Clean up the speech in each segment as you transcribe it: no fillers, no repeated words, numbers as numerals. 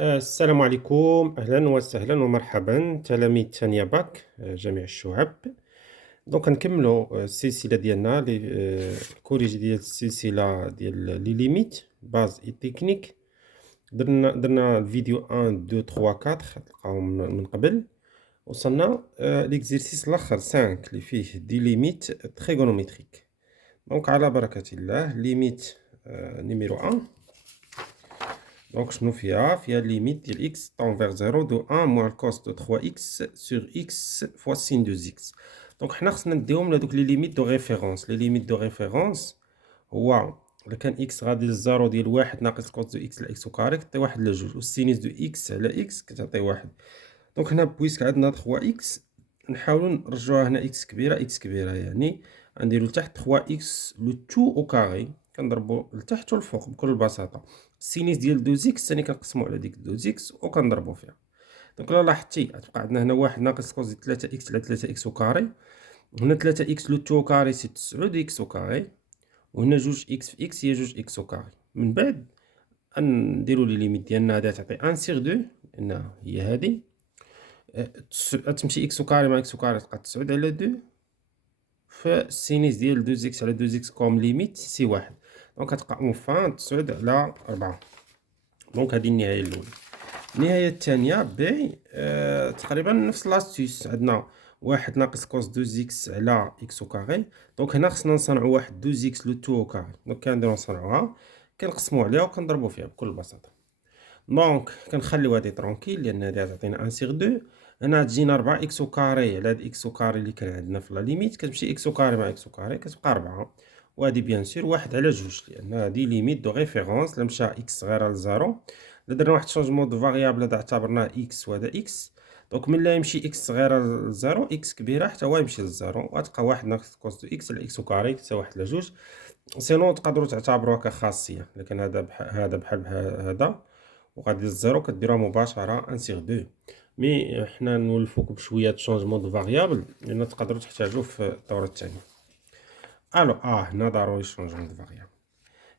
السلام عليكم، أهلا وسهلا ومرحبا تلاميذ تانية باك، جميع الشعب. دونك نكملوا السلسلة ديالنا الكوريج ديال السلسلة ديال لي ليميت باز اي تكنيك. درنا الفيديو 1 2 3 4 تلقاهم من قبل. وصلنا ليكزيرسيس الاخر 5 اللي فيه دي ليميت تريغونوميتريك. دونك على بركة الله ليميت نيميرو 1. Donc, شنو فيها limite ديال x tend vers 0 de 1 moins le cos de 3x sur x fois sin 2x. Donc حنا خصنا نديهم لهادوك لي ليميت دو ريفيرونس. لي ليميت دو ريفيرونس هو إلا كان x غادي للزيرو ديال واحد ناقص كوس دو x على x وكاري كتعطي واحد على جوج، والسينيس دو x على x كتعطي واحد. دونك هنا بويسك عندنا 3x نحاولو نرجعوها هنا x كبيرة يعني غنديرو لتحت 3x لو تو او كاري كنضربو لتحت والفوق بكل بساطة. السينيس ديال 2x ثاني كنقسمو على ديك 2x وكنضربو فيها. دونك إلا لاحظتي غتبقى عندنا هنا واحد ناقص كوس ديال 3x على 3x وكاري، هنا 3x لو تو كاري سي 9x وكاري، وهنا جوج x في x هي جوج x وكاري. من بعد غنديرو لي ليميت ديالنا هادي تعطي 1 سيغ 2 لأن هي هادي. تمشي اكس وكاري مع اكس وكاري تبقى 9 على 2، فالسينيس ديال 2 اكس على 2 اكس كوم ليميت سي واحد، دونك غتبقى اونفان 9 على 4. دونك هذه النهاية الأولى. النهاية الثانية بي تقريبا نفس لاستيس. عندنا واحد ناقص كوس 2 اكس على اكس وكاري، دونك هنا خصنا نصنعو واحد 2 اكس لو تو وكاري، دونك كنديرو نصنعوها كنقسمو عليها وكنضربو فيها بكل بساطة. دونك كنخليو هادي ترونكيل لأن هادي غتعطينا 1 سيغ 2. هنا تجينا 4 اكس وكاري على هاد اكس وكاري اللي كان عندنا في لا ليميت، كتمشي اكس وكاري مع اكس وكاري كتبقى 4، وهادي بيان سور واحد على جوج لأن هادي ليميت دو ريفيرونس. لا مشى اكس صغيرة لزيرو، لا درنا واحد شونجمون دو فاريابل هذا اعتبرناه اكس وهذا اكس، دونك ملي يمشي اكس صغيرة لزيرو اكس كبيرة حتى هو يمشي للزيرو، وغتبقى واحد ناقص كوس دو اكس على اكس وكاري كتساوي واحد على جوج. سينون تقدروا تعتبروها كخاصية، لكن هذا بحال هذا وغادي للزيرو كديروها مباشرة 1 سيغ 2. مي حنا نولفوكم بشوية د شونجمون دو فاريابل لأن تقدروا تحتاجوه في الدورة الثانية. الو هنا ضروري شونجمون دو فاريابل.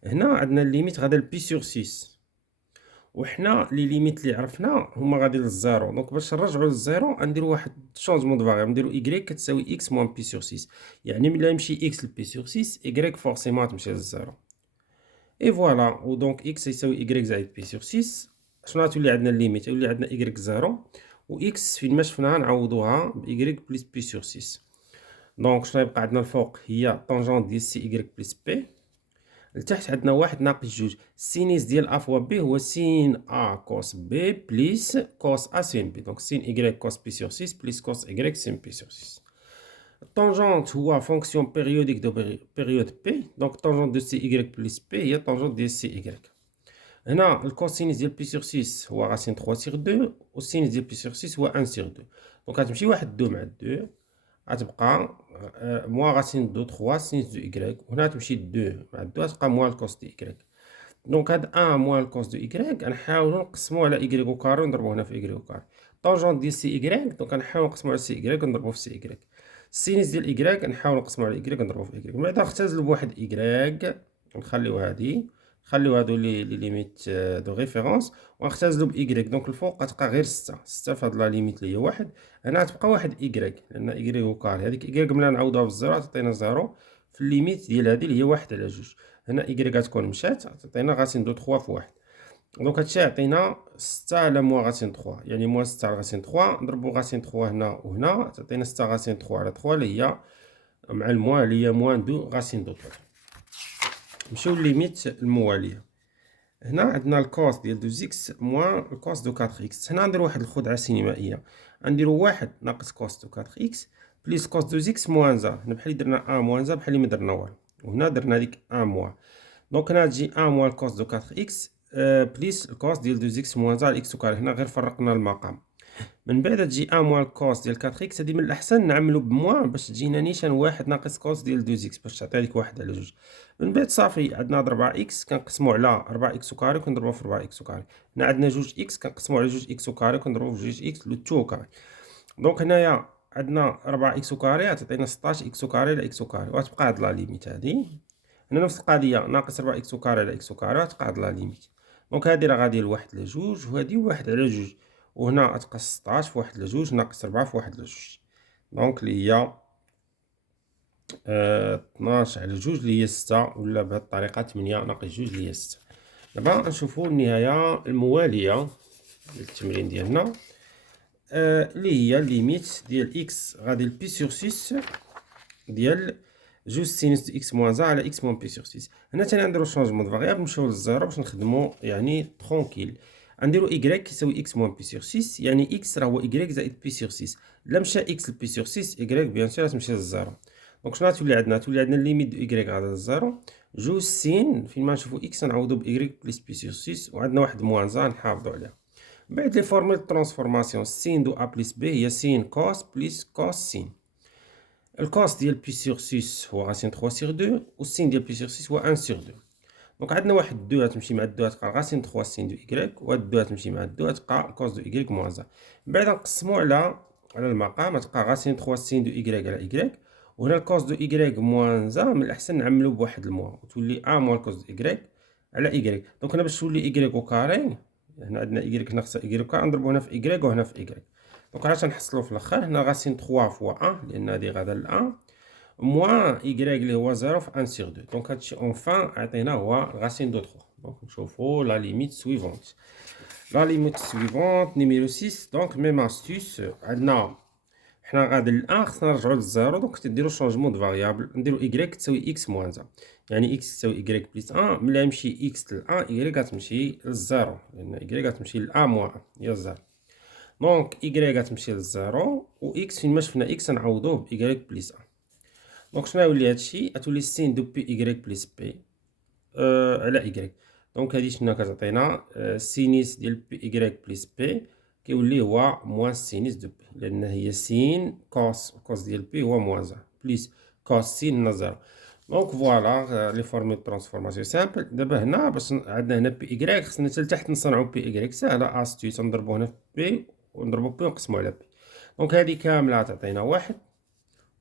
هنا عندنا الليميت غادا لبي سور 6، وحنا لي ليميت اللي عرفنا هما غادي للزيرو، دونك باش نرجعو للزيرو غنديرو واحد شونجمون دو فاريابل، نديرو y كتساوي اكس موان بي سور 6، يعني ملي يمشي اكس لبي سور 6 y فورسيمون تمشي للزيرو. اي فوالا، ودونك اكس يساوي y زائد بي سور 6. شنو غتولي عندنا الليميت؟ يولي عندنا y زيرو، و اكس فين ما شفناها نعوضوها ب y بلس بي سور 6. دونك شنو يبقى عندنا الفوق هي طونجون ديال سي y بلس بي، لتحت عندنا واحد ناقص جوج. السينيس ديال ا فوا بي هو سين ا كوس بي بلس كوس ا سين بي، دونك سين y كوس بي سور 6 بلس كوس y سين بي سور 6. الطونجونت هو فونكسيون بيريوديك دو بيريود بي، دونك طونجونت دو سي y بلس بي هي طونجونت ديال سي y. هنا الكوسينيس ديال بي سور 6 هو راسين 3 سيغ 2، والسينيس ديال بي سور 6 هو 1 سيغ 2، دونك غتمشي واحد 2 مع 2 غتبقى موا راسين دو 3 سينيس دو y، وهنا تمشي 2 مع 2 غتبقى موا الكوس دو y. دونك هاد 1 موا الكوس دو y غنحاولو نقسمو على y وكاري ونضربو هنا في y وكاري. طونجونت ديال سي y دونك غنحاولو نقسمو على سي y ونضربو في سي y. السينيس ديال y غنحاولو نقسمو على y ونضربو في y، من بعد نختزلو بواحد y، نخليو هادي، نخليو هادو لي ليميت دو ريفيرونس، ونختزلو ب y. دونك الفوق غتبقى غير 6 في هاد لا ليميت اللي هي واحد. هنا غتبقى واحد y لان y وكاري، هاديك y ملي نعوضوها بالزيرو تعطينا زيرو في الليميت ديال هادي اللي هي واحد على جوج. هنا y غتكون مشات تعطينا غاسين دو 3 في واحد، دونك هادشي يعطينا 6 على موا غاسين 3، يعني موا 6 على غاسين 3 نضربو غاسين 3 هنا وهنا تعطينا 6 غاسين 3 على 3 اللي هي مع الموا اللي هي موان 2 غاسين دو 3. نمشيو لليميت المواليه. هنا عندنا الكوس ديال 2 اكس موان الكوس دو 4 اكس. هنا ندير واحد الخدعه سينمائيه، غنديرو واحد ناقص كوس دو 4 اكس بليس كوس 2 اكس موان زا، هنا بحال درنا 1 موان زا بحال ما درنا والو، وهنا درنا ديك 1 موان. دونك هنا تجي 1 موان الكوس دو 4 اكس بليس الكوس ديال 2 اكس موان زا الاكس وكاري، هنا غير فرقنا المقام. من بعد تجي 1 موان الكوس ديال 4 اكس، هادي من الاحسن نعملو بموان باش تجينا نيشان واحد ناقص كوس ديال 2 اكس باش تعطي لك واحد على جوج. من بعد صافي عندنا 4 اكس كنقسمو على 4 اكس وكاري كنضربو في 4 اكس وكاري. هنا عندنا 2 اكس كنقسمو على 2 اكس وكاري كنضربو في 2 اكس لو تو وكاري. دونك هنايا عندنا 4 اكس وكاري غتعطينا 16 اكس وكاري على اكس وكاري، وغتبقى هاد لا ليميت هادي. هنا نفس القضيه ناقص 4 اكس وكاري على اكس وكاري غتبقى هاد لا ليميت. دونك هادي راه غادي لواحد على جوج، وهادي واحد على جوج، وهنا غتبقى 16 في واحد على جوج ناقص 4 في واحد على جوج، دونك اللي هي 12 على جوج اللي هي 6، ولا بهاد الطريقة 8 ناقص جوج اللي هي 6. دابا نشوفو النهاية الموالية ديال التمرين ديالنا، اللي هي ليميت ديال إكس غادي لبي سور 6 ديال جوج سينوس دو إكس موان 1 على إكس موان بي سور 6. هنا تاني غنديرو شونجمون دو فاريابل، نمشيو للزيرو باش نخدمو يعني ترونكيل. غنديرو إكغيك كيساوي إكس موان بي سور 6، يعني إكس راه هو إكغيك زائد بي سور 6. إلا مشى إكس لبي سور 6 إكغيك بيان سور غتمشي للزيرو. دونك شنو غتولي عندنا؟ تولي عندنا ليميت دو إكغيك غادا للزيرو، جوج سين فين ما نشوفو إكس نعوضو بإكغيك بليس بي سور 6، وعندنا واحد موان 1 نحافظو عليها. من بعد لي فورمول ترانسفورماسيون، سين دو أ بليس بي هي سين كوس بليس كوس سين. الكوس ديال بي سور 6 هو غاسين 3 سور 2، والسين ديال بي سور 6 هو 1 سور 2. دونك عندنا واحد 2 غتمشي مع 2 غتبقى غاسين 3 سين دو إكغيك، وهاد 2 غتمشي مع 2 غتبقى كوس دو إكغيك موان 1. من بعد نقسمو على المقام، غتبقى غاسين 3 سين دو إكغيك على إكغيك، وهنا الكوس دو إكغيك موان 1 من الأحسن نعملو بواحد الموان، وتولي أ موان كوس دو إكغيك على إكغيك. دونك هنا باش تولي إكغيك أو كاري، هنا عندنا إكغيك ناقصة إكغيك كاري، نضربو هنا في إكغيك وهنا في إكغيك. دونك علاش نحصلو في الآخر؟ هنا غاسين 3 فوا 1 لأن هادي غادا ل 1 موان إكغيك اللي هو 0 في 1 سور 2. دونك هادشي أونفان عطينا هو غاسين دو 3. دونك نشوفو لا ليميت سويفونت. لا ليميت سويفونت نيميرو 6. دونك ميم أستوس، عندنا حنا غادي ل 1 خصنا نرجعو للزيرو، دونك تديرو شونجمون دو فاريابل، نديرو إكغيك تساوي إكس موان 1، يعني إكس تساوي إكغيك بليس 1. ملي يمشي إكس ل 1 إكغيك غتمشي للزيرو، لأن إكغيك غتمشي ل 1 موان 1 هي الزيرو. دونك إكغيك غتمشي للزيرو، و إكس فين ما شفنا إكس نعوضوه بإكغيك بليس 1. دونك شنو غيولي هادشي؟ غتولي سين دو بي إكغيك بليس بي على إكغيك. دونك هادي شنو كتعطينا؟ سينيس ديال بي إكغيك بليس بي كيولي هو موان سينيس دو بي، لأن هي سين كوس ديال بي هو موان 1 بليس كوس سين من 0. دونك فوالا لي فورمول ترانسفورماسيون سامبل. دابا هنا باش عندنا هنا بي إكغيك، خصنا حتى لتحت نصنعو بي إكغيك، ساهلة أستيوس، نضربو هنا في بي ونضربو بي ونقسمو على بي. دونك هادي كاملة تعطينا واحد،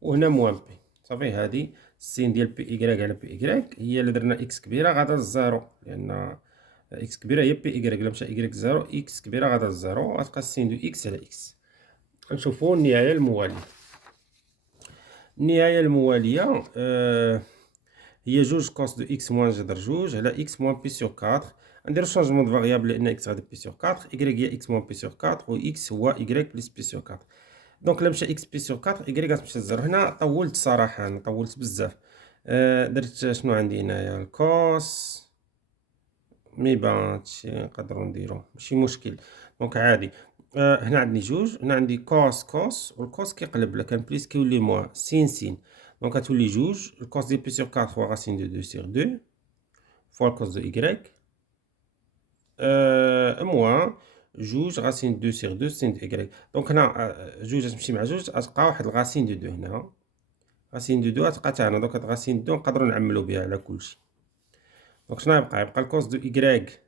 وهنا موان بي. صافي هادي السين ديال بي إكغيك على بي إكغيك هي اللي درنا إكس كبيرة غادا للزيرو، لأن إكس كبيرة هي بي إكغيك، إلا مشى إكغيك زيرو إكس كبيرة غادا للزيرو، غتبقى السين دو إكس على إكس. نشوفو النهاية الموالية. النهاية الموالية هي جوج كوس دو إكس موان جذر جوج على إكس موان بي سور 4. نديرو شونجمون دو فاريابل لأن إكس غادي بي سور 4، إكغيك هي إكس موان بي سور 4، و إكس هو إكغيك بليس بي سور 4. دونك إلا مشى إكس بي سور 4 إكغيك غتمشي للزيرو. هنا طولت صراحة، أنا طولت بزاف. درت شنو عندي هنايا الكوس ميبانش، نقدرو نديرو ماشي مشكل، دونك عادي. هنا عندي جوج، هنا عندي كوس، والكوس كيقلب، إلا كان بليس كيولي موان سين. دونك غتولي جوج الكوس ديال بي سور 4 هو غاسين دو 2 سور 2 فوا الكوس دو إكغيك موان جوج غاسين 2 سور 2 سين دو إكغيك. دونك هنا جوج غتمشي مع جوج غتبقى واحد الغاسين دو 2 هنا، غاسين دو 2 غتبقى تا هنا. دونك هاد غاسين دو نقدرو نعملو بها على كلشي. دونك شنو يبقى الكوس دو إكغيك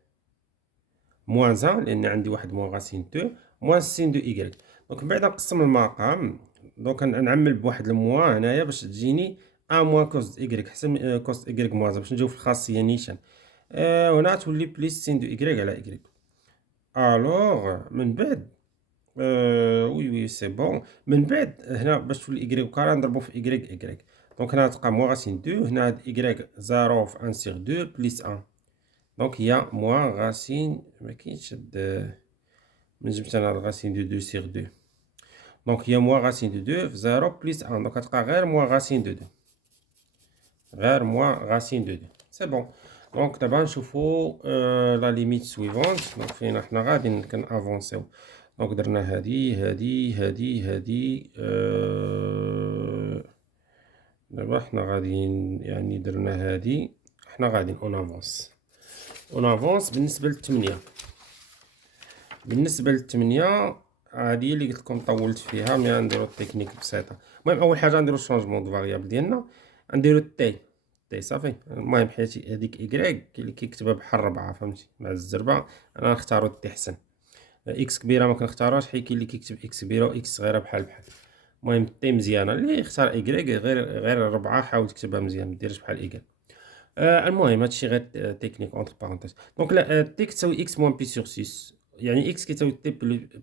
موان 1 لأن عندي واحد موان غاسين 2 موان سين دو إكغيك. دونك من بعد نقسم المقام، دونك نعمل بواحد الموان هنايا باش تجيني أ موان كوس دو إكغيك حسن كوس إكغيك موان 1 باش نجيو في الخاصية نيشان. وهنا تولي بليس سين دو إكغيك على إكغيك. ألوغ من بعد وي سي بون. من بعد هنا باش تولي إكغيك كاري نضربو في إكغيك. دونك هنا تبقى موان غاسين 2، هنا هاد إكغيك 0 في 1 سور 2 بليس 1. دونك هي موان غاسين مكاينش هاد من جبت انا الغاسين دو 2 سور 2. دونك هي موان غاسين دو 2 في 0 بليس 1. دونك غتبقى غير موان غاسين دو 2، غير موان غاسين دو 2. سي بون. دونك دابا نشوفو لا ليميت سويفونت. دونك فين حنا غادي كنافونسيو. دونك درنا هادي دابا حنا غاديين يعني درنا هادي، حنا غاديين اون افونس. بالنسبه للثمانية هادي اللي قلت لكم طولت فيها، مي غنديرو التكنيك بسيطه. المهم اول حاجه نديرو شونجمون دو فاريابل ديالنا، نديرو تي صافي. المهم حيت هذيك إكغيك اللي كيكتبها بحال 4 فهمتي مع الزربه، انا نختارو تي حسن. إكس كبيره ما كنختارهاش حيت كاين اللي كيكتب إكس كبيره و إكس صغيره بحال. المهم تي مزيانه، اللي يختار إكغيك غير 4 حاول تكتبها مزيان، ما ديرش بحال إكغيك. المهم هادشي غير تكنيك اونتر بارونتيز. دونك لا تي كتساوي اكس موان بي سور 6، يعني اكس كيساوي تي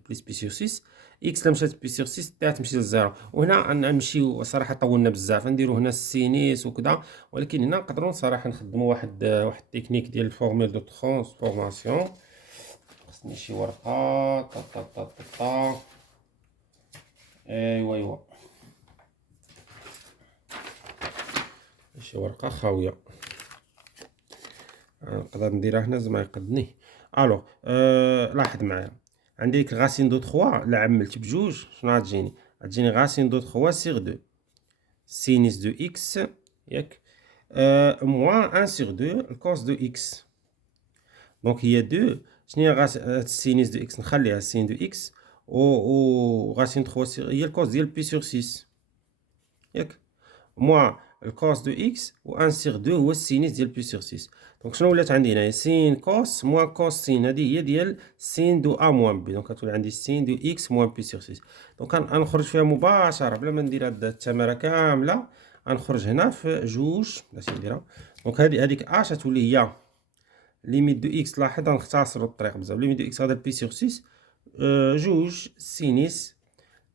بلس بي سور 6. اكس لا مشات بي سور 6 تي غتمشي للزيرو. وهنا غنمشيو صراحه طولنا بزاف، نديرو هنا السينيس وكذا، ولكن هنا نقدروا صراحه نخدموا واحد التكنيك ديال الفورميل دو ترانسفورماسيون. خصني شي ورقه طا طا طا طا طا. ايوا شي ورقه خاويه، نقدر نديرها هنا زعما يقدني. الوغ لاحظ معايا، عندي ديك غاسين دو 3 لا عملت بجوج شنو غتجيني غاسين دو 3 سيغ 2 سينيس دو اكس، ياك، موان 1 سيغ 2 الكوس دو اكس. دونك هي 2 شنو هي السينيس دو اكس نخليها سين دو اكس، و غاسين 3 سيغ هي الكوس ديال بي سور 6، ياك، موان الكوس دو اكس و 1 سيغ 2 هو السينيس ديال بي سور 6. دونك شنو ولات عندي هنايا؟ سين كوس موان كوس سين، هذه هي ديال سين دو ا موان بي، دونك غتولي عندي سين دو اكس موان بي سور 6. دونك غنخرج فيها مباشره بلا ما ندير هاد التماره كامله، غنخرج هنا في جوج باش نديرها. دونك هذيك اش غتولي هي ليميت دو اكس. لاحظ غنختصروا الطريق بزاف، ليميت دو اكس غادا بي سور 6 جوج سينيس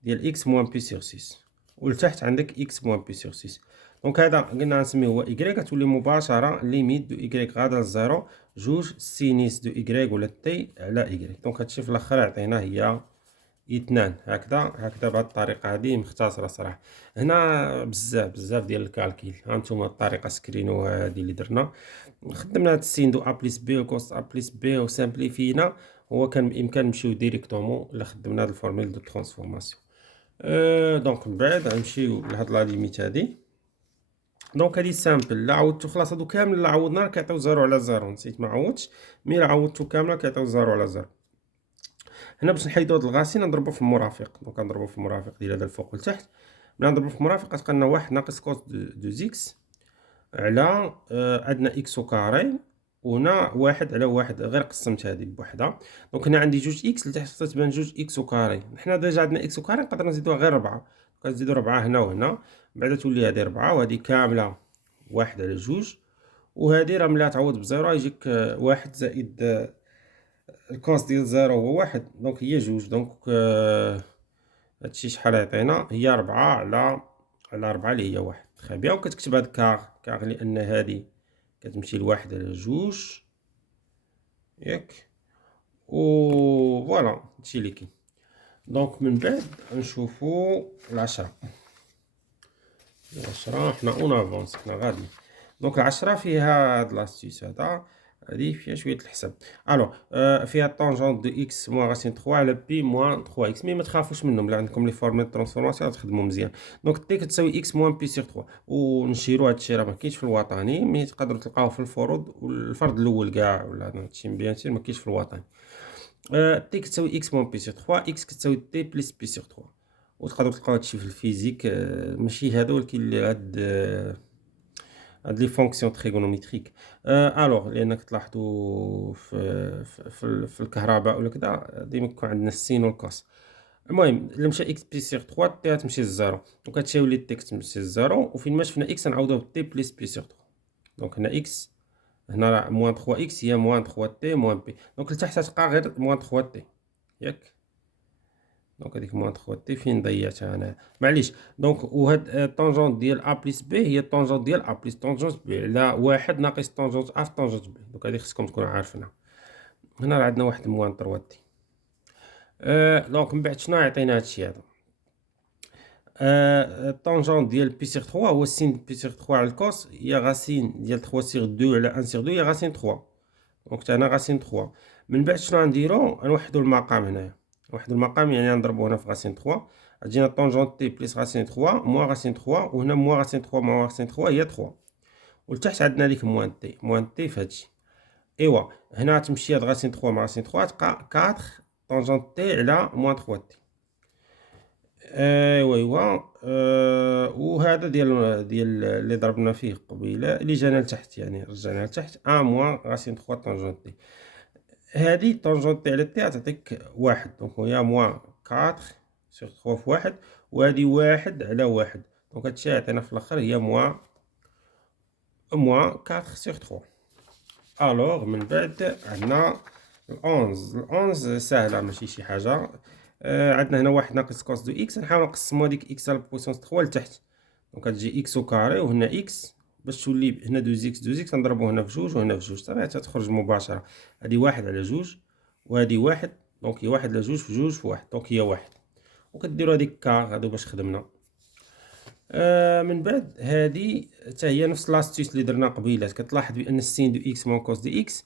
ديال اكس موان بي سور 6، ولتحت عندك اكس موان بي سور 6. دونك هذا قلنا غنسميه هو إيكغيك، غتولي مباشرة ليميت دو إيكغيك غادا للزيرو جوج سينيس دو إيكغيك ولا تي على إيكغيك. دونك هادشي في الآخر يعطينا هي اثنان. هكذا بهاد الطريقة هادي مختصرة صراحة. هنا بزاف ديال الكالكيل، هانتوما الطريقة سكرينوها هادي اللي درنا، خدمنا هاد السين دو أ بلس بي و كوس أ بلس بي و سامبليفينا. هو كان بإمكان نمشيو ديريكتومون إلا خدمنا هاد الفورميل دو ترانسفورماسيون. دونك من بعد غنمشيو لهاد لا ليميت هادي. دونك هادي سامبل، لا عوضتو خلاص هادو كامل لا عوضنا راه كيعطيو زيرو على زيرو، نسيت ما عوضتش، مي لا عوضتو كامله كيعطيو زيرو على زيرو. هنا باش نحيدو هاد الغاسين نضربو في المرافق، دونك غنضربو في المرافق ديال هذا الفوق لتحت. ملي نضربو في المرافق غتبقى لنا واحد ناقص كوس دو زيكس على عندنا اكس او كاري، وهنا واحد على واحد غير قسمت هادي بوحدها. دونك هنا عندي جوج اكس لتحت خصها تبان جوج اكس او كاري، حنا ديجا عندنا اكس او كاري نقدر نزيدوها غير 4، كنزيدو 4 هنا وهنا، بعدا تولي هادي 4 وهادي كامله واحد على جوج، وهادي راه ملي تعوض بزيرو يجيك واحد زائد الكوس ديال زيرو هو واحد، دونك هي جوج. دونك هادشي شحال يعطينا؟ هي 4 على 4 اللي هي واحد. خا بيان، وكتكتب هاد كاغ لأن هادي كتمشي لواحد على جوج، ياك، و فوالا هادشي اللي كاين. دونك من بعد نشوفو العشرة. حنا اون افونس، حنا غادي. دونك العشرة فيها هاد لاستيس هادي فيها شوية الحساب. الوغ فيها طونجون دو اكس موان غاسين 3 على بي موان 3 اكس، مي متخافوش منهم، لا عندكم لي فورميل ترانسفورماسيون تخدمو مزيان. دونك تي كتساوي اكس موان بي سيغ 3، ونشيرو هادشي راه مكاينش في الوطني، مي تقدروا تلقاوه في الفروض، والفرض الاول كاع ولا هادشي بيان سير مكاينش في الوطني. تي كتساوي اكس موان بي سيغ 3، اكس كتساوي تي بلس بي سيغ 3، وتقدروا تلقاو هادشي في الفيزيك، ماشي هذا ولكن هاد لي فونكسيون تريغونوميتريك. الوغ لانك تلاحظوا في الكهرباء ولا كذا ديما كيكون عندنا السين والكوس. المهم الا مشى اكس بي سيغ 3 تي غتمشي للزيرو، دونك هادشي يولي تي كتمشي للزيرو، وفين ما شفنا اكس نعوضوه بتي بلس بي سيغ 3. دونك هنا اكس، هنا راه موان 3 اكس هي موان 3 تي موان بي، دونك لتحت تلقى غير موان 3 تي، ياك. دونك هذيك موان 3 تي فين ضيعتها انا، معليش. دونك وهاد الطونجونت ديال ا بلس بي هي الطونجونت ديال ا بلس طونجونت بي على واحد ناقص طونجونت ا في طونجونت بي، دونك هذه خصكم تكونوا عارفينها. هنا راه عندنا واحد موان 3 تي. دونك من بعد شنو يعطينا هادشي هذا؟ الطونجونت ديال بي سيغ 3 هو السين بي سيغ 3 على الكوس، هي غاسين ديال 3 سيغ 2 على 1 سيغ 2 هي غاسين 3، دونك حتى هنا غاسين 3. من بعد شنو غنديرو؟ غنوحدو المقام هنايا، نوحدو المقام يعني غنضربو هنا في غاسين 3، غتجينا طونجونت تي بليس غاسين 3 موان غاسين 3، وهنا موان غاسين 3 موان غاسين 3 هي 3، ولتحت عندنا ديك موان تي في هادشي. ايوا هنا تمشي هاد غاسين 3 مع غاسين 3 تبقى 4 طونجونت تي على موان 3 تي. ايوا وهذا ديال اللي ضربنا فيه قبيله اللي جانا لتحت، يعني رجعنا لتحت موان غاسين 3 طونجونت تي. هادي طونجونت تي على تي غتعطيك واحد، دونك هي موان 4 سيغ 3 في واحد، وهادي واحد على واحد، دونك هادشي يعطينا في الاخر هي موان موان 4 سور 3. الوغ من بعد عندنا ال11 ساهله ماشي شي حاجه. عندنا هنا واحد ناقص كوس دو اكس، نحاول نقسمو هذيك اكس على البويسونس 3 لتحت. دونك غتجي اكس او كاري وهنا اكس، باش تولي هنا 2 اكس نضربو هنا في جوج وهنا في جوج، صافي تخرج مباشره. هادي واحد على جوج وهادي واحد، دونك هي واحد على جوج في جوج في واحد، دونك هي واحد. وكديروا هذيك كار هادو باش خدمنا. من بعد هادي حتى هي نفس لاستيس اللي درنا قبيلات. كتلاحظ بان السين دو اكس مون كوس دو اكس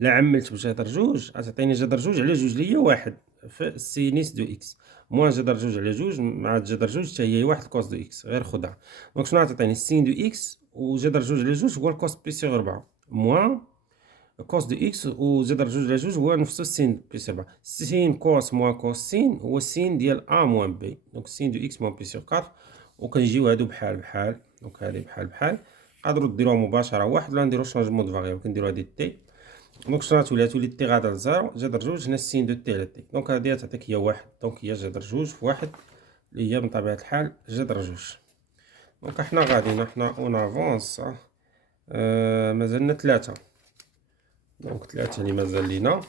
لا عملت بجذر جوج غتعطيني جذر جوج على جوج اللي هي واحد في السينيس دو اكس، موان جذر جوج على جوج مع جذر جوج حتى هي واحد كوس دو اكس، غير خدها. دونك شنو غتعطيني؟ السين دو اكس وجذر جوج على جوج هو الكوس بليس 4 موان كوس دو اكس وجذر جوج على جوج هو نفسو السين بليس 4. سين كوس موان كوس سين هو السين ديال ا موان بي، دونك السين دو اكس موان بي سور 4. وكنجيو هادو بحال بحال، دونك هادي بحال بحال نقدروا ديروها مباشره واحد ولا نديرو شونجمون دو فاريابل. كنديرو هادي تي، دونك شنو غتولي؟ تولي تي غادا لزيرو جذر جوج هنا السين دو تي على تي، دونك هادي تعطيك هي واحد، دونك هي جذر جوج في واحد اللي هي من طبيعة الحال جذر جوج. دونك حنا غاديين حنا اون افونس. مازالنا ثلاثة، دونك ثلاثة اللي مازال لينا.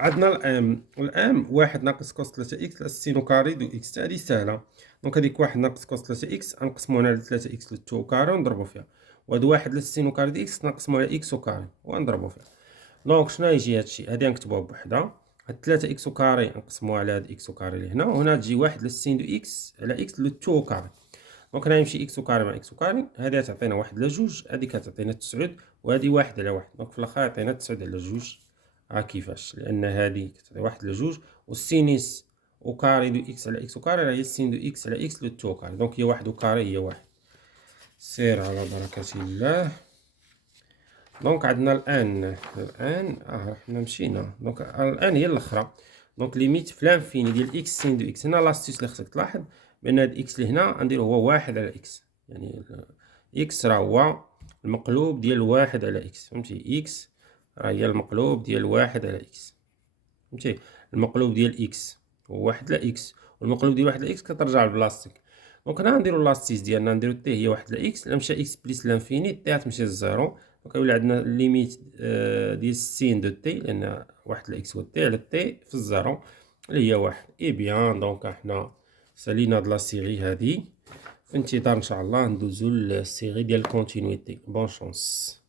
عندنا الام واحد ناقص كوس 3 اكس على سينو كاري دو اكس، هادي ساهلة. دونك هاديك واحد ناقص كوس 3 اكس غنقسمو هنا على 3 اكس للتو كاري ونضربو فيها، وهاد واحد للسينو كاري دو اكس نقسمو على اكس كاري ونضربو فيها. دونك شنو يجي هادشي؟ هادي غنكتبوها بوحدها، هاد 3 اكس كاري نقسموها على هاد اكس كاري اللي هنا، وهنا تجي واحد للسين دو اكس على اكس للتو كاري. دونك هنا يمشي اكس كاري مع اكس كاري، هادي غتعطينا واحد على جوج، هاديك غتعطينا 9، وهادي واحد على واحد، دونك في الاخر عطينا 9 على جوج. ها كيفاش؟ لان هادي كتعطي واحد على جوج، والسينيس وكاري دو اكس على اكس كاري هي السين دو اكس على اكس للتو كاري، دونك هي واحد وكاري هي واحد. سير على بركة الله. دونك عندنا الان حنا مشينا، دونك الان هي الاخرى. دونك ليميت في لانفيني ديال اكس سين دو اكس. هنا لاستيس اللي خصك تلاحظ بان هاد اكس اللي هنا غنديرو هو واحد على اكس، يعني اكس راه هو المقلوب ديال واحد على اكس، فهمتي؟ اكس راه هي المقلوب ديال واحد على اكس، فهمتي؟ المقلوب ديال اكس هو واحد على اكس، والمقلوب ديال واحد على اكس كترجع لبلاصتك. دونك هنا غنديرو لاستيس ديالنا، نديرو تي هي واحد على اكس، الا مشى اكس بليس لانفيني تي غتمشي للزيرو. دونك يولي عندنا ليميت ديال السين دو تي، لان واحد على اكس هو تي على تي في الزيرو اللي هي واحد. اي بيان دونك حنا سالينا هاد لا سيري هادي، في انتظار ان شاء الله ندوزو للسيري ديال الكونتينيتي. بون شونس.